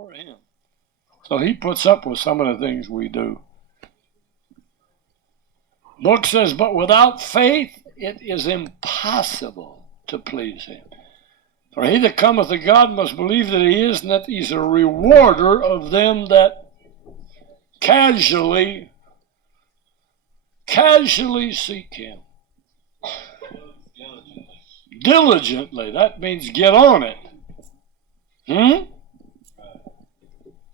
for him. So he puts up with some of the things we do. Book says, but without faith it is impossible to please him. For he that cometh to God must believe that he is, and that he's a rewarder of them that casually seek him. Diligently. That means get on it.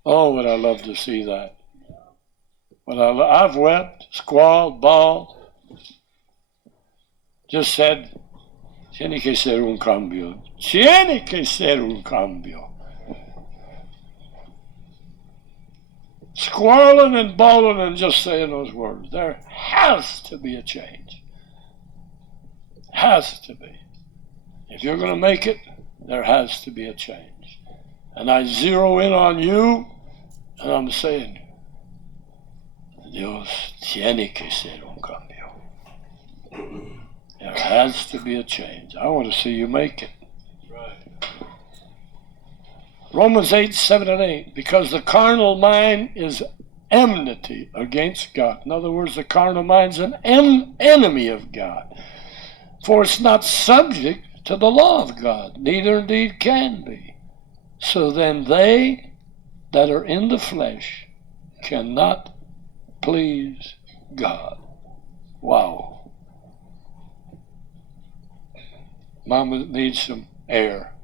Oh, would I love to see that. I've wept, squalled, bawled. Just said, tiene que ser un cambio. Tiene que ser un cambio. Squirreling and bawling and just saying those words. There has to be a change. Has to be. If you're going to make it, there has to be a change. And I zero in on you, and I'm saying, Dios tiene que ser un cambio. There has to be a change. I want to see you make it. Right. Romans 8, 7 and 8. Because the carnal mind is enmity against God. In other words, the carnal mind is an enemy of God. For it's not subject to the law of God, neither indeed can be. So then they that are in the flesh cannot please God. Wow. Mama needs some air.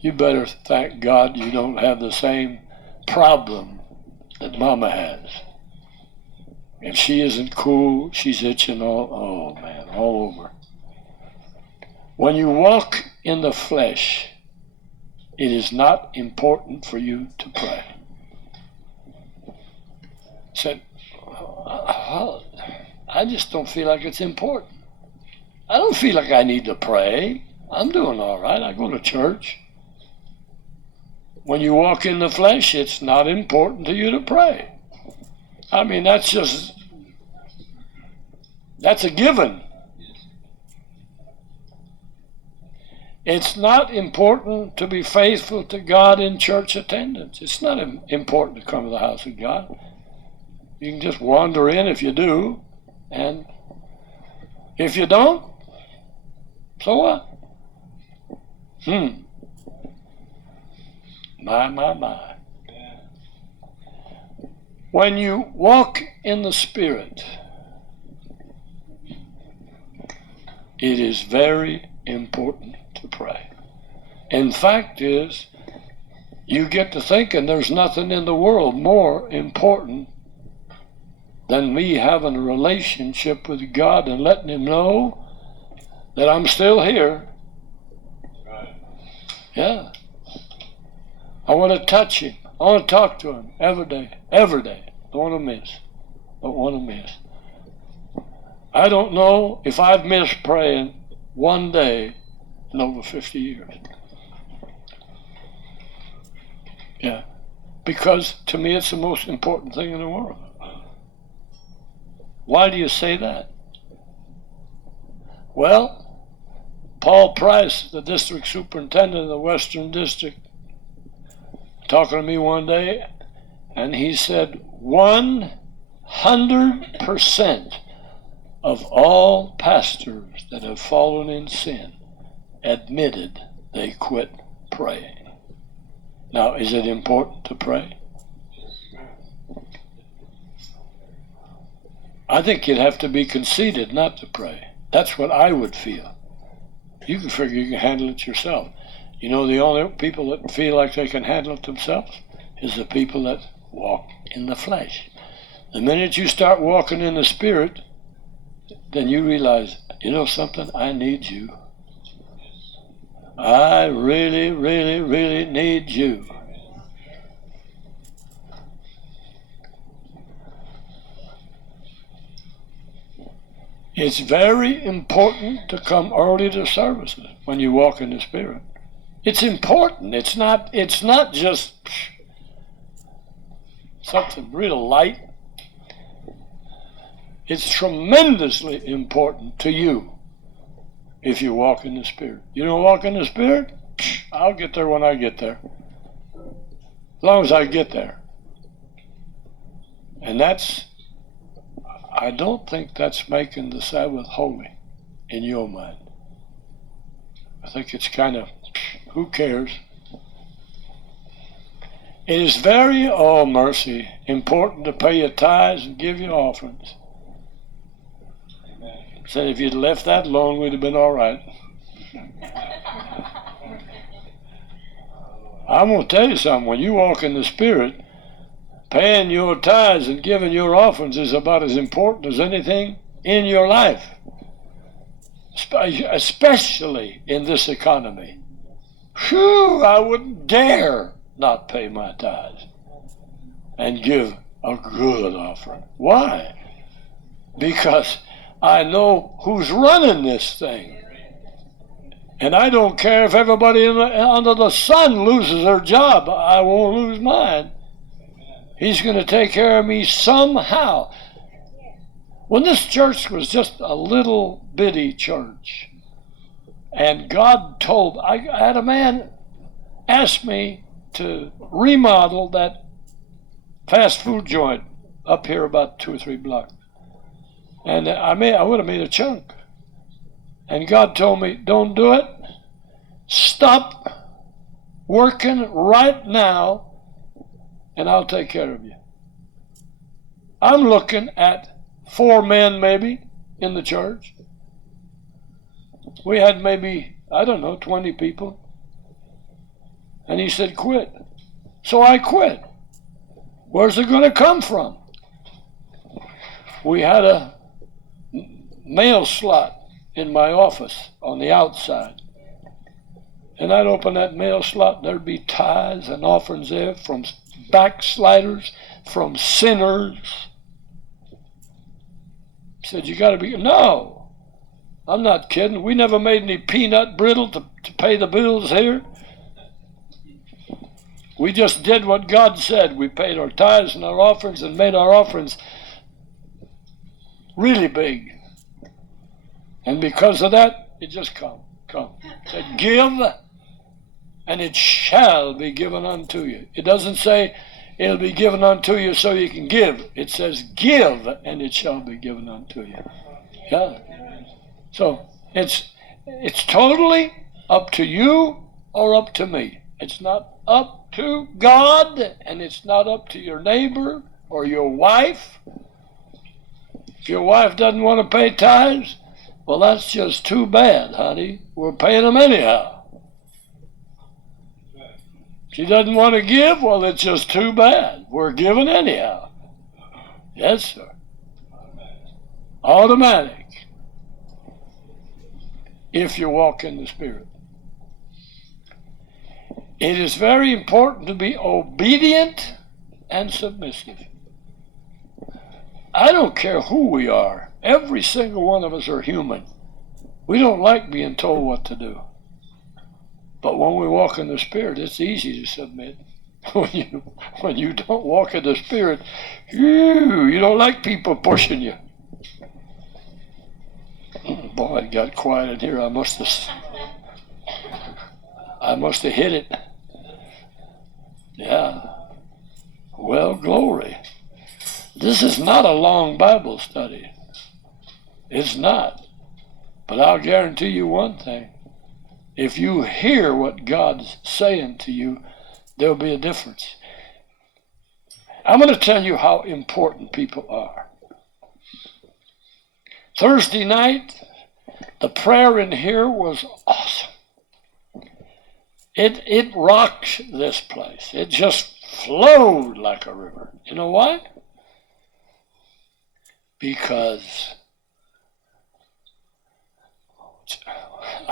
You better thank God you don't have the same problem that Mama has. If she isn't cool, she's itching all over. When you walk in the flesh, it is not important for you to pray. Said, I just don't feel like it's important. I don't feel like I need to pray. I'm doing all right. I go to church. When you walk in the flesh, it's not important to you to pray. I mean, that's a given. It's not important to be faithful to God in church attendance. It's not important to come to the house of God. You can just wander in if you do, and if you don't, so what? My. When you walk in the Spirit, it is very important to pray. In fact is, you get to thinking there's nothing in the world more important than me having a relationship with God and letting him know that I'm still here. Right. Yeah. I want to touch him. I want to talk to him every day. Don't want to miss. I don't know if I've missed praying one day in over 50 years. Yeah. Because to me it's the most important thing in the world. Why do you say that? Well, Paul Price, the district superintendent of the Western District, talking to me one day, and he said 100% of all pastors that have fallen in sin admitted they quit praying. Now, is it important to pray? I think you'd have to be conceited not to pray. That's what I would feel. You can figure you can handle it yourself. You know, the only people that feel like they can handle it themselves is the people that walk in the flesh. The minute you start walking in the Spirit, then you realize, you know something, I need you. I really, really, really need you. It's very important to come early to services when you walk in the Spirit. It's important. It's not just something real light. It's tremendously important to you if you walk in the Spirit. You don't walk in the Spirit? I'll get there when I get there. As long as I get there. And I don't think that's making the Sabbath holy in your mind. I think it's kind of, who cares? It is very, oh mercy, important to pay your tithes and give your offerings. Said if you'd left that alone, we'd have been all right. I'm going to tell you something. When you walk in the Spirit, paying your tithes and giving your offerings is about as important as anything in your life, especially in this economy. Whew, I wouldn't dare not pay my tithes and give a good offering. Why? Because I know who's running this thing. And I don't care if everybody under the sun loses their job. I won't lose mine. He's going to take care of me somehow. When this church was just a little bitty church, and God told, I had a man ask me to remodel that fast food joint up here about 2 or 3 blocks. And I would have made a chunk. And God told me, don't do it. Stop working right now, and I'll take care of you. I'm looking at 4 men maybe in the church. We had maybe, 20 people. And he said, quit. So I quit. Where's it going to come from? We had a mail slot in my office on the outside. And I'd open that mail slot, and there'd be tithes and offerings there from backsliders, from sinners. He said, you got to be, no, I'm not kidding. We never made any peanut brittle to pay the bills here. We just did what God said. We paid our tithes and our offerings and made our offerings really big. And because of that, it just come. It said, give, and it shall be given unto you. It doesn't say it'll be given unto you so you can give. It says, give, and it shall be given unto you. Yeah. So it's totally up to you or up to me. It's not up to God, and it's not up to your neighbor or your wife. If your wife doesn't want to pay tithes, well, that's just too bad, honey. We're paying them anyhow. She doesn't want to give, well, it's just too bad. We're giving anyhow. Yes, sir. Automatic. If you walk in the Spirit. It is very important to be obedient and submissive. I don't care who we are. Every single one of us are human. We don't like being told what to do. But when we walk in the Spirit, it's easy to submit. When you don't walk in the Spirit, you don't like people pushing you. Boy, it got quiet in here. I must have hit it. Yeah. Well, glory. This is not a long Bible study. It's not. But I'll guarantee you one thing. If you hear what God's saying to you, there'll be a difference. I'm going to tell you how important people are. Thursday night, the prayer in here was awesome. It rocked this place. It just flowed like a river. You know why? Because,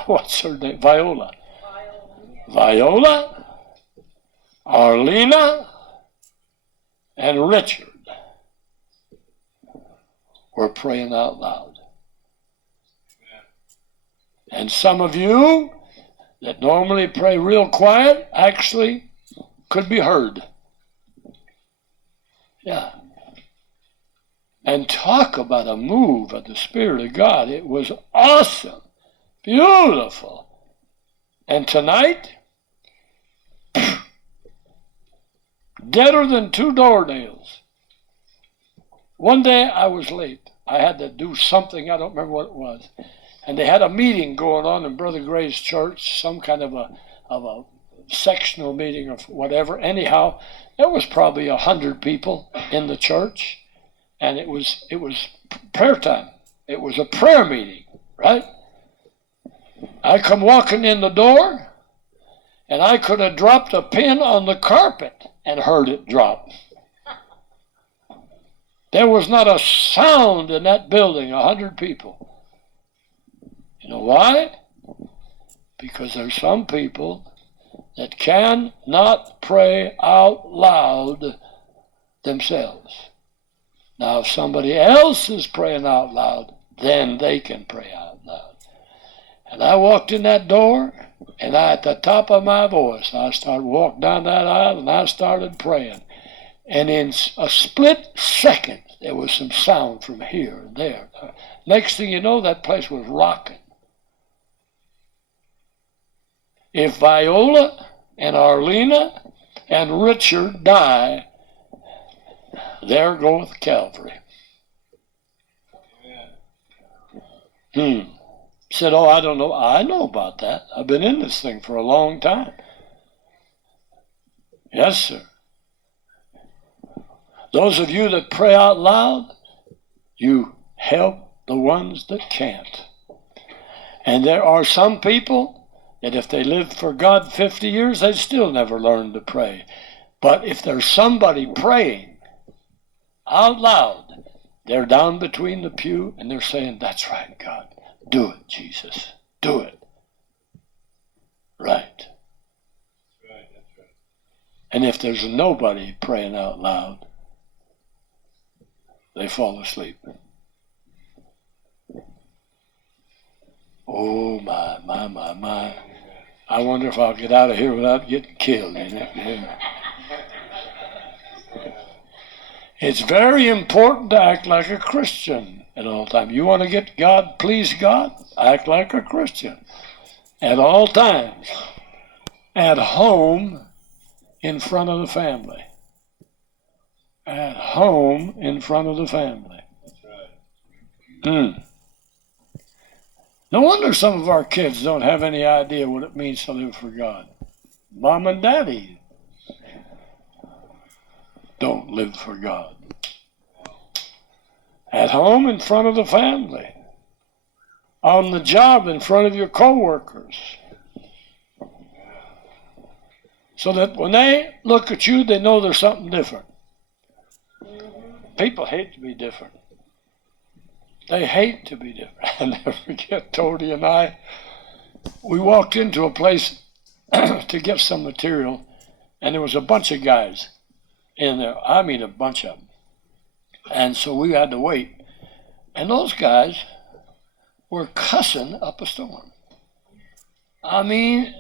what's her name? Viola, Arlena, and Richard were praying out loud. And some of you that normally pray real quiet actually could be heard. Yeah. And talk about a move of the Spirit of God. It was awesome. Beautiful. And tonight, deader than 2 doornails. One day I was late. I had to do something, I don't remember what it was. And they had a meeting going on in Brother Gray's church, some kind of a sectional meeting or whatever. Anyhow, there was probably 100 people in the church, and it was prayer time. It was a prayer meeting, right? I come walking in the door, and I could have dropped a pin on the carpet and heard it drop. There was not a sound in that building, 100 people. You know why? Because there's some people that cannot pray out loud themselves. Now, if somebody else is praying out loud, then they can pray out loud. And I walked in that door, and at the top of my voice, I started walking down that aisle, and I started praying. And in a split second, there was some sound from here and there. Next thing you know, that place was rocking. If Viola and Arlena and Richard die, there goeth Calvary. Said, oh, I don't know. I know about that. I've been in this thing for a long time. Yes, sir. Those of you that pray out loud, you help the ones that can't. And there are some people that if they lived for God 50 years, they'd still never learn to pray. But if there's somebody praying out loud, they're down between the pew and they're saying, that's right, God. Do it, Jesus. Do it. Right. That's right. And if there's nobody praying out loud, they fall asleep. Oh, my. I wonder if I'll get out of here without getting killed. Yeah. It's very important to act like a Christian at all times. You want to get God, please God, act like a Christian at all times. At home, in front of the family. At home, in front of the family. That's right. No wonder some of our kids don't have any idea what it means to live for God. Mom and Daddy don't live for God. At home, in front of the family. On the job, in front of your co-workers. So that when they look at you, they know there's something different. People hate to be different. They hate to be different. I'll never forget Tony and I. We walked into a place to get some material, and there was a bunch of guys in there. I mean, a bunch of them. And so we had to wait. And those guys were cussing up a storm. I mean,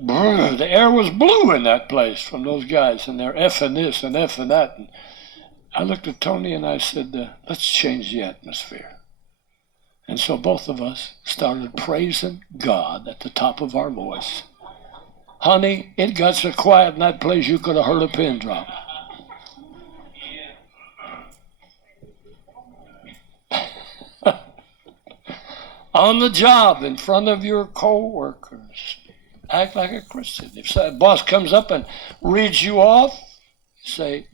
the air was blue in that place from those guys, and they're effing this and effing that. And I looked at Tony and I said, let's change the atmosphere. And so both of us started praising God at the top of our voice. Honey, it got so quiet in that place you could have heard a pin drop. On the job, in front of your co-workers, act like a Christian. If a boss comes up and reads you off, say,